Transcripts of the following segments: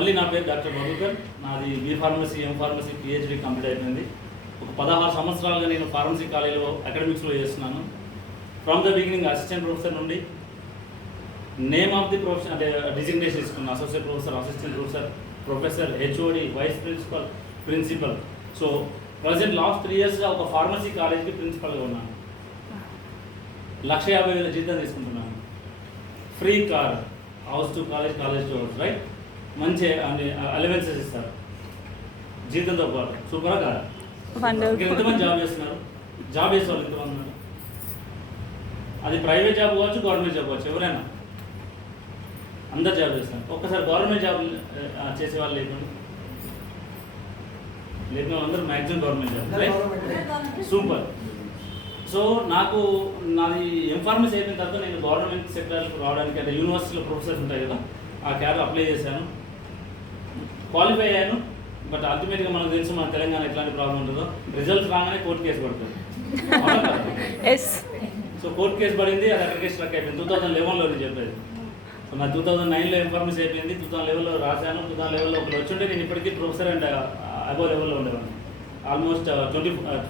మళ్ళీ నా పేరు డాక్టర్ మధుకర్. నాది B pharmacy, M pharmacy, PhD complete అయిపోయింది. ఒక 16 సంవత్సరాలుగా నేను ఫార్మసీ కాలేజీలో అకాడమిక్స్లో చేస్తున్నాను. From the beginning assistant professor నుండి నేమ్ ఆఫ్ ది ప్రొఫెషన్ అంటే డిజిగ్నేషన్ తీసుకున్నాను. Associate professor, assistant professor, professor, HOD, vice principal, principal. So present last 3 yearsగా ఒక ఫార్మసీ కాలేజ్కి ప్రిన్సిపల్గా ఉన్నాను. 1,50,000 జీతం తీసుకుంటున్నాను. Free car, house to college, college to house, right. మంచి అంటే అలవెన్సెస్ ఇస్తారు జీతంతో పాటు. సూపరా కాదా? ఎంతమంది జాబ్ చేస్తున్నారు? జాబ్ చేసే వాళ్ళు ఎంతమంది ఉన్నారు? అది ప్రైవేట్ జాబ్ కావచ్చు, గవర్నమెంట్ జాబ్ కావచ్చు, ఎవరైనా అందరు జాబ్ చేస్తున్నారు. ఒక్కసారి గవర్నమెంట్ జాబ్ చేసే వాళ్ళు లేకుండా అందరూ maximum government job, right. Super. So నాది ఎంఫార్మసీ అయిపోయిన తర్వాత నేను గవర్నమెంట్ సెక్టర్కి రావడానికి అంటే యూనివర్సిటీలో ప్రొఫెసర్స్ ఉంటాయి కదా, ఆ క్యాడర్ అప్లై చేశాను, క్వాలిఫై అయ్యాను. బట్ అల్టిమేట్గా మనకు తెలుసు మన తెలంగాణ ఎట్లాంటి ప్రాబ్లం ఉంటుందో. రిజల్ట్స్ రాగానే కోర్టు కేసు పడుతుంది. సో కోర్టు కేసు పడింది, అది అక్కడికే స్ట్రక్ అయిపోయింది. 2011లో నేను చెప్పేది. సో నా 2009లో ఎంఫార్మసీ అయిపోయింది, 2011లో రాశాను. 2011లో ఒకరు వచ్చి ఉంటే నేను ఇప్పటికీ ప్రొఫెసర్ అండ్ అబౌవ్ లెవెల్లో ఉండేవాడిని. Almost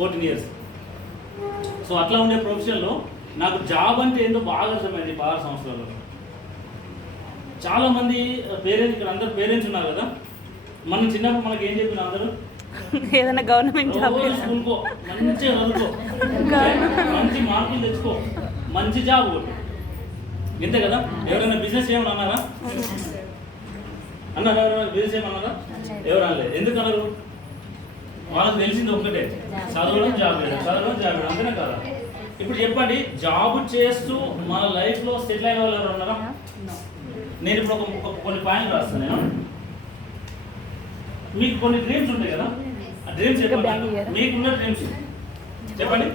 14 years. సో అట్లా ఉండే ప్రొఫెషన్లో నాకు జాబ్ అంటే ఏంటో బాగా అర్థమైంది 16 సంవత్సరాల్లో. చాలామంది పేరెంట్స్, ఇక్కడ అందరు పేరెంట్స్ ఉన్నారు కదా, మనం చిన్నప్పుడు మనకి ఏం చెప్పిన అందరూ ఏదైనా గవర్నమెంట్ జాబ్ స్కూల్కో, మంచిగా చదువుకో, మంచి మార్కులు తెచ్చుకో, మంచి జాబ్ కొట్టు, ఇంతే కదా. ఎవరైనా బిజినెస్ చేయమని అన్నారా? ఎవరైనా బిజినెస్ చేయమన్నారా? ఎవరు అనలేదు. ఎందుకు అన్నారు? వాళ్ళకి తెలిసింది ఒక్కటే, చదవడం జాబ్ చేయడం, చదవడం జాబ్ చేయడం, అంతేనే కదా. ఇప్పుడు చెప్పండి, జాబ్ చేస్తూ మన లైఫ్లో సెటిల్ అయిన వాళ్ళు ఎవరు ఉన్నారా? నేను ఇప్పుడు కొన్ని పాయింట్లు రాస్తాను. నేను మీకు కొన్ని డ్రీమ్స్ ఉంటాయి కదా, ఆ డ్రీమ్స్ చెప్పండి. మీకున్న డ్రీమ్స్ చెప్పండి.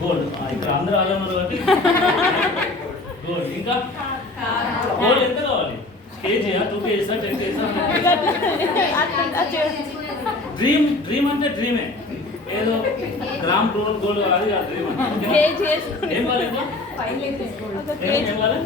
గోల్డ్, ఇక్కడ అందరూ అలా ఉన్నారు కాబట్టి గోల్డ్. ఇంకా గోల్డ్ ఎంత కావాలి? కేజీయా, 2 kgs, 10 kgs? డ్రీమ్ అంటే డ్రీమే, ఏదో గ్రామ్ గోల్డ్ అది కాదు డ్రీమ్ అంటే. ఏం కావాలి? ఏం కావాలి?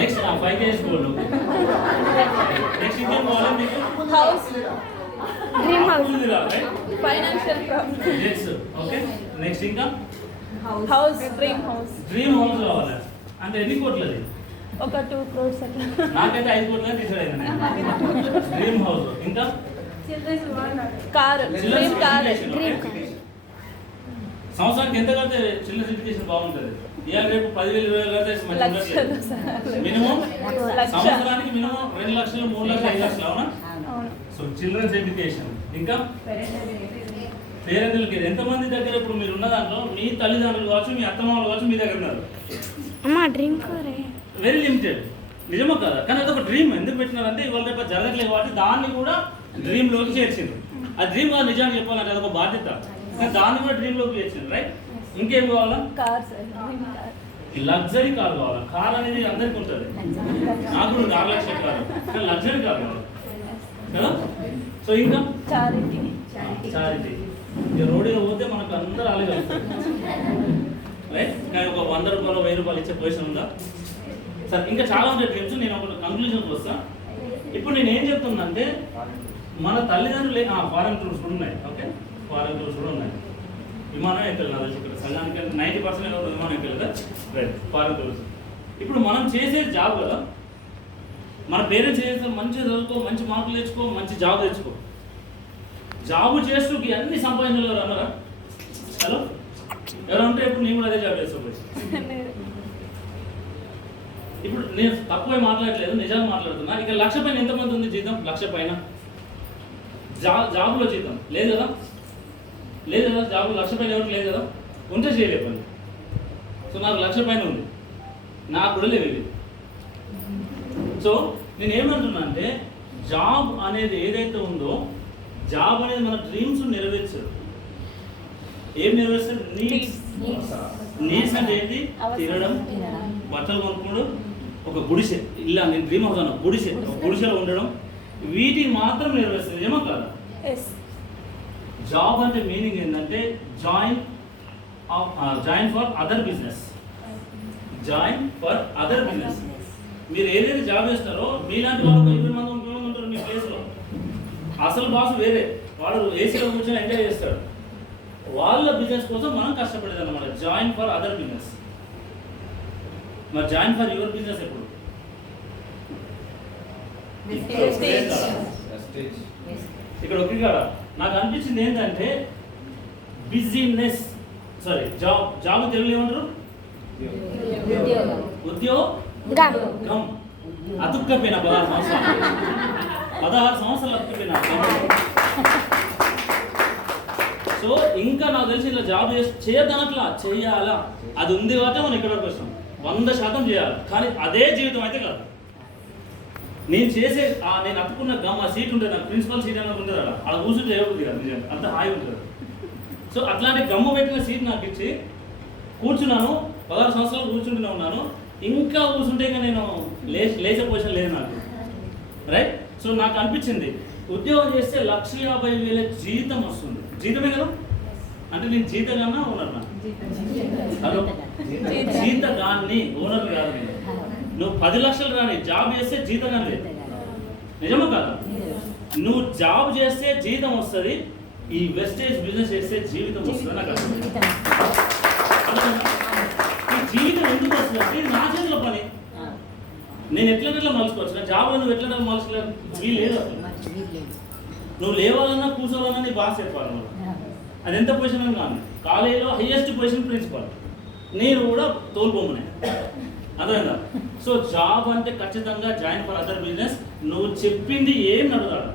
Next 5 kgs gold. నెక్స్ట్ ఇంకేం కావాలి మీకు? Dream house, financial problems. Okay, next ఇంకా హౌస్, డ్రీమ్ హౌస్ కావాలి. అంటే ఎన్ని కోట్లు? అది ఒక 2 crores అట్లా. నాకైతే 5 కోట్లనే డిసైడ్ అయింది. Dream house. ఇంకా కార్, డ్రీమ్ కార్. సంవత్సరానికి ఎంత కడితే చిల్డ్రన్స్ ఎడ్యుకేషన్ బాగుంటుంది? ఇవాళ రేపు 10,000, 20,000 కడితే మినిమం సంవత్సరానికి మినిమం 2 లక్షలు, 3 లక్షలు, 5 లక్షలు, అవునా? So childrens education. ఇంకా పేరెంట్లకి ఎంతమంది దగ్గర ఇప్పుడు మీరు ఉన్న దాంట్లో మీ తల్లిదండ్రులు కావచ్చు, మీ అత్తమామలు కావచ్చు, మీ దగ్గర ఉన్నారు? Dream car very limited. నిజమో కదా? కానీ అదొక డ్రీమ్. ఎందుకు పెట్టినారంటే ఇవాళ రేపు జరగట్లేదు కాబట్టి దాన్ని కూడా డ్రీమ్లోకి చేర్చిండ్రు. ఆ డ్రీమ్ కాదు, నిజాన్ని చెప్పాలంటే అదొక బాధ్యత. కానీ దాన్ని కూడా డ్రీమ్లోకి చేర్చిండ్రు, రైట్. ఇంకేం కావాలా? లగ్జరీ కార్ కావాలా? కార్ అనేది అందరికీ ఉంటుంది. నాకు కూడా 4 లక్షల కారు, కానీ లగ్జరీ కార్ కావాలి కదా. సో ఇంకా చారిటీ. ఇక రోడ్డులో పోతే మనకు అందరూ అలాగే వస్తారు, రైట్. కానీ ఒక 100 రూపాయలు, 1000 రూపాయలు ఇచ్చే పొజిషన్ ఉందా? సరే, ఇంకా చాలా ఉంటాయి డ్రీమ్స్. నేను ఒక కంక్లూజన్కి వస్తాను. ఇప్పుడు నేను ఏం చెప్తున్నా అంటే మన తల్లిదండ్రులు ఫారెన్ టూర్స్ కూడా ఉన్నాయి. ఓకే, ఫారెన్ టూర్స్ కూడా ఉన్నాయి. విమానం ఎక్కలేదు నాకు తెలిసి. ఇక్కడ సంఘానికి 90% విమానం ఎక్కలేదా? Right, foreign tours. ఇప్పుడు మనం చేసేది జాబ్ కదా. మన పేరెంట్స్ చేస్తే మంచిగా చదువుకో, మంచి మార్కులు తెచ్చుకో, మంచి జాబ్ తెచ్చుకో. జాబ్ చేస్తూ అన్ని సంపాదించలేరు అన్నారా? హలో, ఎవరు ఉంటే ఇప్పుడు నేను కూడా అదే జాబ్ చేస్తాను. ఇప్పుడు నేను తక్కువ మాట్లాడలేదు, నిజంగా మాట్లాడుతున్నా. ఇక 1,00,000 పైన ఎంతమంది ఉంది జీతం? 1,00,000 పైన జాబ్లో జీతం లేదు కదా? లేదు కదా? జాబ్లో 1,00,000 పైన ఎవరికి లేదు కదా? ఉంటే చేయలేపండి. సో నాకు 1,00,000 పైన ఉంది, నాకు కూడా లేవు ఇవి. సో నేను ఏమంటున్నా అంటే జాబ్ అనేది ఏదైతే ఉందో, జాబ్ అనేది మన డ్రీమ్స్ నెరవేర్చదు. ఏం నెరవేర్చారు? నీడ్స్ అంటే ఏంటి? తినడం, బట్టలు కొనుక్కోవడం, ఒక గుడిసె, ఇలా నేను డ్రీమ్ హౌస్ అన్నా, గుడిసెలో ఉండడం, వీటిని మాత్రం నెరవేరుస్తుంది. ఏమో కదా? జాబ్ అంటే మీనింగ్ ఏంటంటే జాయిన్ ఫర్ అదర్ బిజినెస్. మీరు ఏదైతే జాబ్ చేస్తారో మీలాంటి వాళ్ళు 20 మంది 30 మంది ఉంటారు మీ ప్లేస్లో. అసలు బాస్ వేరే, వాడు ఏసీలో కూర్చొని ఎంజాయ్ చేస్తాడు. వాళ్ళ బిజినెస్ కోసం మనం కష్టపడేది అనమాట. Join for other business. మరి జాయిన్ ఫర్ యువర్ బిజినెస్ ఎప్పుడు? ఇక్కడ ఒకే కాడ నాకు అనిపించింది ఏంటంటే బిజినెస్, సారీ జాబ్ తెలుగులో ఏమంటారు? ఉద్యోగం. అతుక్కపోయినా 16 సంవత్సరాలు అతుక్కపోయినా. సో ఇంకా నాకు తెలిసి ఇలా జాబ్ చేయదనట్లా చేయాలా, అది ఉంది కాబట్టి మనం ఇక్కడ వరకు వస్తాం. 100% చేయాలి, కానీ అదే జీవితం అయితే కాదు. నేను చేసే నేను అతుకున్న గమ్ ఆ సీట్ ఉంటుంది, నాకు ప్రిన్సిపల్ సీట్ అనేది ఉంటుంది కదా, అలా కూర్చుంటే చేయకూడదు కదా, నిజంగా అంత హాయి ఉంటుంది. సో అట్లాంటి గమ్ము పెట్టిన సీట్ నాకు ఇచ్చి కూర్చున్నాను. 16 సంవత్సరాలు కూర్చుంటూనే ఉన్నాను. ఇంకా కూర్చుంటే ఇంకా నేను లేచే పొజిషన్ లేదు నాకు, రైట్. సో నాకు అనిపించింది ఉద్యోగం చేస్తే 1,50,000 జీతం వస్తుంది. జీతమే కదా, అంటే నేను జీతగానా ఓనర్నా? హలో, జీతగాన్ని, ఓనర్ కాదు నేను. నువ్వు 10 లక్షలు రాని జాబ్ చేస్తే జీతగాని లేదు, నిజమా కాదా? నువ్వు జాబ్ చేస్తే జీతం వస్తుంది, ఈ వెస్టేజ్ బిజినెస్ చేస్తే జీవితం వస్తుంది. నాకు ఈ జీవితం ఎందుకు వస్తుంది అంటే ఇది నా చేతిలో పని. నేను ఎట్లా మలుచుకోవచ్చు, నా జాబ్లో నువ్వు ఎట్లా మలుచుకోలేదు, వీలు లేదు అసలు. నువ్వు లేవాలన్నా కూర్చోవాలన్నా నీ బాస్ చెప్పాలి. అది ఎంత పొజిషన్ అని కాదు, కాలేజీలో హైయెస్ట్ పొజిషన్ ప్రిన్సిపల్, నేను కూడా తోలుబొమ్మనే, అర్థమైందా? సో జాబ్ అంటే ఖచ్చితంగా జాయిన్ ఫర్ అదర్ బిజినెస్. నువ్వు చెప్పింది ఏం నడుదాడు.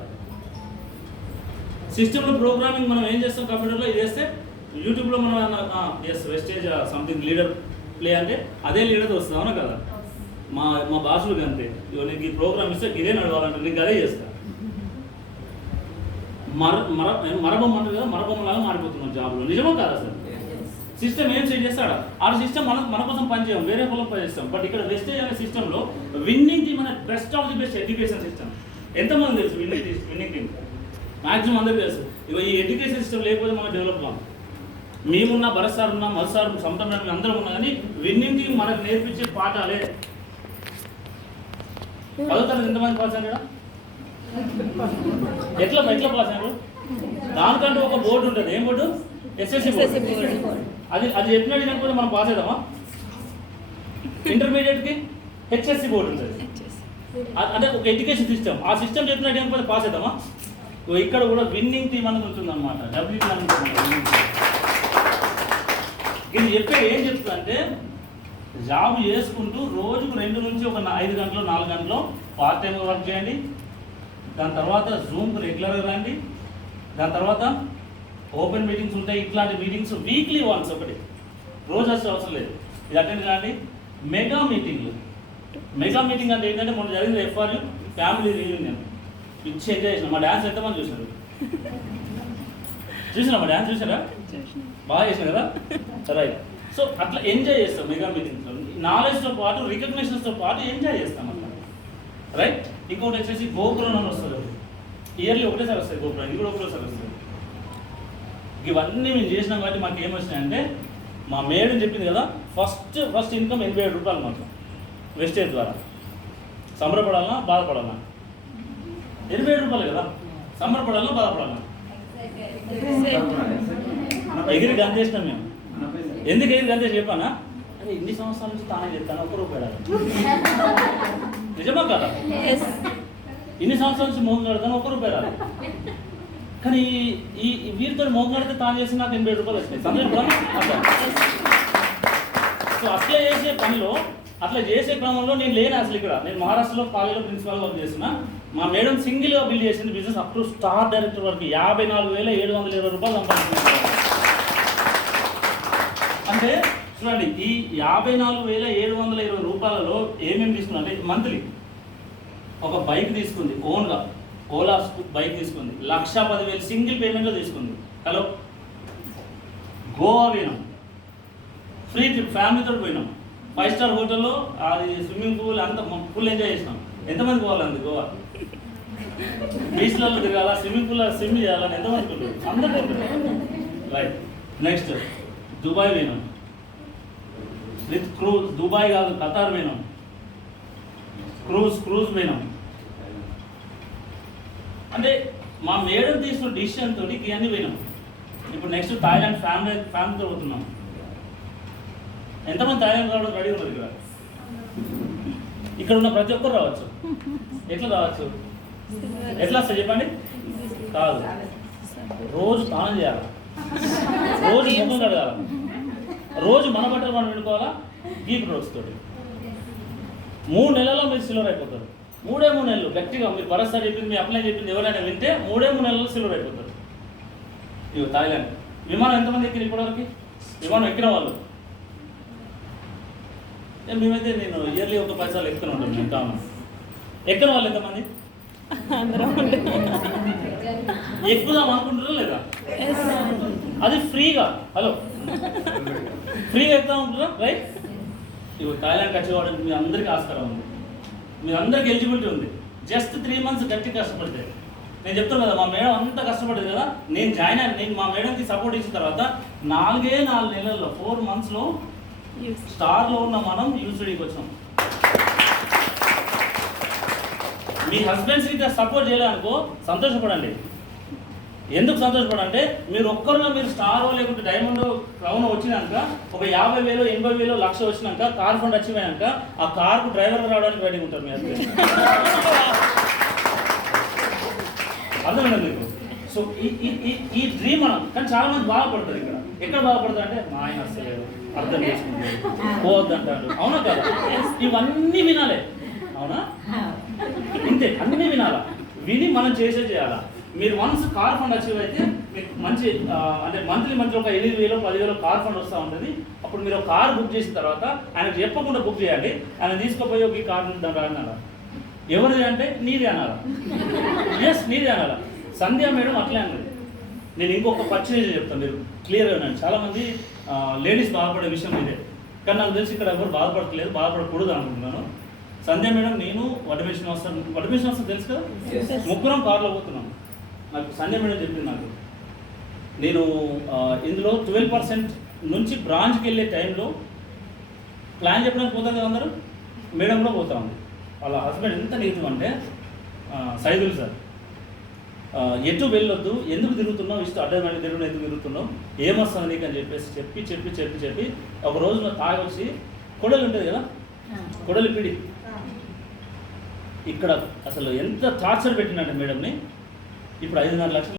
సిస్టంలో ప్రోగ్రామింగ్ మనం ఏం చేస్తాం, కంప్యూటర్లో ఇది చేస్తే యూట్యూబ్లో మనం ఎస్ వెస్టేజ్ సంథింగ్ లీడర్ ప్లే అంటే అదే లీడర్ వస్తుంది, అవునా కదా? మా భాషలకు అంతే, నీకు ఈ ప్రోగ్రామ్ ఇస్తే ఇదే నడవాలంటే నీకు అదే చేస్తా. మరబొమ్మ అంటారు కదా, మరబొమ్మలాగా మారిపోతున్నాం జాబ్లో, నిజమా కాదు? అసలు సిస్టమ్ ఏం సెట్ చేస్తాడా, ఆ సిస్టమ్ మన కోసం పనిచేయం, వేరే పొలం పనిచేస్తాం. బట్ ఇక్కడ వెస్టేజ్ అనే సిస్టంలో విన్నింగ్ టీమ్ అనే best of the best education system. ఎంతమంది తెలుసు విన్నింగ్ టీమ్? మ్యాక్సిమం అందరికీ తెలుసు. ఇక ఈ ఎడ్యుకేషన్ సిస్టమ్ లేకపోతే మనం డెవలప్ కాం. మేమున్నా, భరత్ సార్ ఉన్నా, మధు సార్, సొంతం అందరం ఉన్నా, కానీ విన్నింగ్ టీమ్ మనకు నేర్పించే పాఠాలే. 10వ తరగతి ఎంతమంది పాస్ అయ్యారు? ఎట్లా పాస్ అయ్యారు? దానికంటూ ఒక బోర్డు ఉంటుంది. ఏం బోర్డు? SSC board. అది చెప్పినట్టు లేకపోతే మనం పాస్ అవుతామా? ఇంటర్మీడియట్కి హెచ్ఎస్సి బోర్డు ఉంటుంది, అంటే ఒక ఎడ్యుకేషన్ సిస్టమ్. ఆ సిస్టమ్ చెప్పినట్టు లేకపోతే పాస్ అవుతామా? ఇక్కడ కూడా విన్నింగ్ టీమ్ అనేది ఉంటుంది అనమాట. డబ్ల్యూటీ ఇది చెప్పే ఏం చెప్తా అంటే జాబ్ చేసుకుంటూ రోజుకు 2 నుంచి ఒక 5 గంటలు 4 గంటలు పార్ట్ టైంగా వర్క్ చేయండి. దాని తర్వాత జూమ్కి రెగ్యులర్గా రండి. దాని తర్వాత ఓపెన్ మీటింగ్స్ ఉంటాయి. ఇట్లాంటి మీటింగ్స్ వీక్లీ వన్స్, ఒకటి రోజు వస్తే అవసరం లేదు, ఇది అటెండ్ కాండి. మెగా మీటింగ్ అంటే ఏంటంటే మొన్న జరిగింది ఎఫ్ఆర్యూ ఫ్యామిలీ రీయూనియన్. పిచ్చి ఎంజాయ్ చేసినా. మా డ్యాన్స్ ఎంతమంది చూసినారు? మా డ్యాన్స్ చూసారా? బాగా చేసిన కదా, రైట్. సో అట్లా ఎంజాయ్ చేస్తాం మెగా మీటింగ్స్లో. నాలెడ్జ్తో పాటు రికగ్నిషన్స్తో పాటు ఎంజాయ్ చేస్తాం అట్లా, రైట్. ఇంకోటి వచ్చేసి గోపురం అని వస్తుంది, ఇయర్లీ ఒకటేసారి వస్తుంది గోపురం, ఇది కూడా ఒకటేసారి వస్తుంది. ఇవన్నీ మేము చేసినాం కాబట్టి మాకు ఏమొచ్చినాయంటే, మా మేడం చెప్పింది కదా, ఫస్ట్ ఇన్కమ్ 87 రూపాయలు మాకు వెస్టేజ్ ద్వారా. సంబరపడాలన్నా బాధపడాలన్నా 87 రూపాయలు కదా, సంబరపడాలన్నా బాధపడాలన్నా. ఎగిరి గంతేసినాం మేము. ఎందుకు ఎగిరి గంతేసి చెప్పానా? అదే ఇన్ని సంవత్సరాల నుంచి తానే చెప్తాను, ఒక్క రూపాయి. నిజమా కదా? ఇన్ని సంవత్సరాల నుంచి మోహం కడతాను, ఒక్క రూపాయి రాదు. కానీ ఈ వీరితో మోహం కడితే తాను చేసి నాకు 80 రూపాయలు వచ్చినాయి. సంతోషపడాలి అట్లా. సో అట్లా చేసే క్రమంలో నేను లేను అసలు. ఇక్కడ నేను మహారాష్ట్రలో కాలేజీలో ప్రిన్సిపాల్ వర్క్ చేస్తున్నా. మా మేడం సింగిల్గా బిల్డ్ చేసింది business up to star director వరకు 54,720 రూపాయలు సంపాదించింది. అంటే చూడండి, ఈ 54,720 రూపాయలలో ఏమేమి తీసుకున్నా అంటే, మంత్లీ ఒక బైక్ తీసుకుంది, ఓన్గా ఓలా బైక్ తీసుకుంది, 1,10,000 సింగిల్ పేమెంట్లో తీసుకుంది. హలో, గోవా పోయినాం, ఫ్రీ ట్రిప్ ఫ్యామిలీతో పోయినాం, 5 స్టార్ హోటల్లో, అది స్విమ్మింగ్ పూల్ అంతా ఫుల్ ఎంజాయ్ చేసినాం. ఎంతమంది పోవాలండి గోవా? బీచ్లలో తిరగాల, స్విమ్మింగ్ పూల్లో స్విమ్ చేయాలని ఎంతమంది అనుకుంటారు? అందరూ రైట్. నెక్స్ట్ దుబాయ్ పోయినాం విత్ క్రూజ్. దుబాయ్ కాదు, ఖతార్ పోయినాం. క్రూజ్ పోయినాం. అంటే మా మేడం తీసుకున్న డిసిషన్ తోటి ఇవన్నీ పోయినాం. ఇప్పుడు నెక్స్ట్ థాయిలాండ్ ఫ్యామిలీతో పోతున్నాం. ఎంతమంది థాయిలాండ్ రావడం రెడీ ఉన్నారు ఇక్కడ? ఇక్కడ ఉన్న ప్రతి ఒక్కరు రావచ్చు. ఎట్లా రావచ్చు? ఎట్లా వస్తుంది చెప్పండి? కాదు, రోజు స్నానం చేయాలి, రోజు ముఖం కడగాలి, రోజు మన బట్టలు మనం పెట్టుకోవాలా ఈ ప్రొడక్ట్స్ తోటి. 3 నెలల్లో మీరు సిల్వర్ అయిపోతారు. 3 నెలలు గట్టిగా మీరు భరోసా చెప్పింది, మీ అప్లై చెప్పింది ఎవరైనా వింటే 3 నెలల్లో సిల్వర్ అయిపోతారు. ఇవి థాయిలాండ్. విమానం ఎంతమంది ఎక్కిన ఇప్పటివరకు? విమానం ఎక్కిన వాళ్ళు మేమైతే నేను ఇయర్లీ ఒక 10 సార్లు ఎక్కుతూనే ఉంటాను. ఇంకా ఎక్కిన వాళ్ళు ఎంతమంది? ఎక్కుదాం అనుకుంటున్నారా లేదా? అది ఫ్రీగా. హలో, ఫ్రీగా ఎక్కుదాం అనుకుంటున్నా? రైట్. ఇవి థాయిలాండ్కి వచ్చేవాడానికి మీ అందరికీ ఆస్కారం ఉంది, మీ అందరికీ ఎలిజిబిలిటీ ఉంది. జస్ట్ 3 months గట్టి కష్టపడితే. నేను చెప్తాను కదా, మా మేడం అంతా కష్టపడేది కదా. నేను జాయిన్ అయ్యాను. నేను మా మేడంకి సపోర్ట్ ఇచ్చిన తర్వాత 4 నెలల్లో 4 monthsలో స్టార్లో ఉన్న మనం యూనివర్సిటీకి వచ్చాం. మీ హస్బెండ్స్కి సపోర్ట్ చేయాలనుకో సంతోషపడండి. ఎందుకు సంతోషపడంటే మీరు ఒక్కరుగా మీరు స్టార్ లేకుంటే డైమండ్ క్రౌన్ వచ్చినాక ఒక 50,000, 80,000, 1,00,000 వచ్చినాక కార్ ఫండ్ వచ్చిపోయాక ఆ కార్కు డ్రైవర్గా రావడానికి రెడీగా ఉంటారు మీ హస్బెండ్. అర్థమైందా మీకు? సో ఈ డ్రీమ్ మనం. కానీ చాలా మంది బాధపడతారు. ఇక్కడ ఎక్కడ బాధపడతారు అంటే మా ఆయన అసలు అర్థం చేసుకుంటారు, పోవద్దంటారు. అవునా కదా? ఇవన్నీ వినాలే. అవునా? ఇంతే, అన్నీ వినాలా. విని మనం చేయాలా. మీరు వన్స్ కార్ ఫండ్ అచీవ్ అయితే మీకు మంచి అంటే మంత్లీ ఒక 8,000, 10,000 కార్ ఫండ్ వస్తూ ఉంటుంది. అప్పుడు మీరు ఒక కార్ బుక్ చేసిన తర్వాత ఆయనకు చెప్పకుండా బుక్ చేయాలి. ఆయన తీసుకుపోయి ఒక కార్ అన్నారా? ఎవరిది అంటే నీది అనాలా. ఎస్, నీది అనాలా. సంధ్య మేడం అట్లే అన్నది. నేను ఇంకొక పర్చేజ్ చెప్తాను, మీరు క్లియర్గా ఉన్నాను. చాలామంది లేడీస్ బాధపడే విషయం ఇదే. కానీ నాకు తెలిసి ఇక్కడ ఎవరు బాధపడట్లేదు, బాధపడకూడదు అనుకుంటున్నాను. సంధ్య మేడం, నేను వడ్డమేష్ శ్రీనివాసన్ తెలుసు కదా, ముగ్గురం కార్లో పోతున్నాం. నాకు సంధ్య మేడం చెప్పింది, నాకు నేను ఇందులో 12% నుంచి బ్రాంచ్కి వెళ్ళే టైంలో ప్లాన్ చెప్పడానికి పోతారు కదా అందరూ, మేడం కూడా పోతా ఉంది. వాళ్ళ హస్బెండ్ ఎంత నెగిటివ్ అంటే, సైదుల్ సార్ ఎటు వెళ్ళొద్దు, ఎందుకు తిరుగుతున్నావు, ఇష్టం అడ్డమైన తిరుగుడు ఎందుకు తిరుగుతున్నావు, ఏమొస్తుంది నీకు అని చెప్పి ఒక రోజు తాగి వచ్చి కొడలు ఉంటుంది కదా, కొడలి పిడి ఇక్కడ అసలు ఎంత టార్చర్ పెట్టినట్టు మేడంని. ఇప్పుడు 5.5 లక్షలు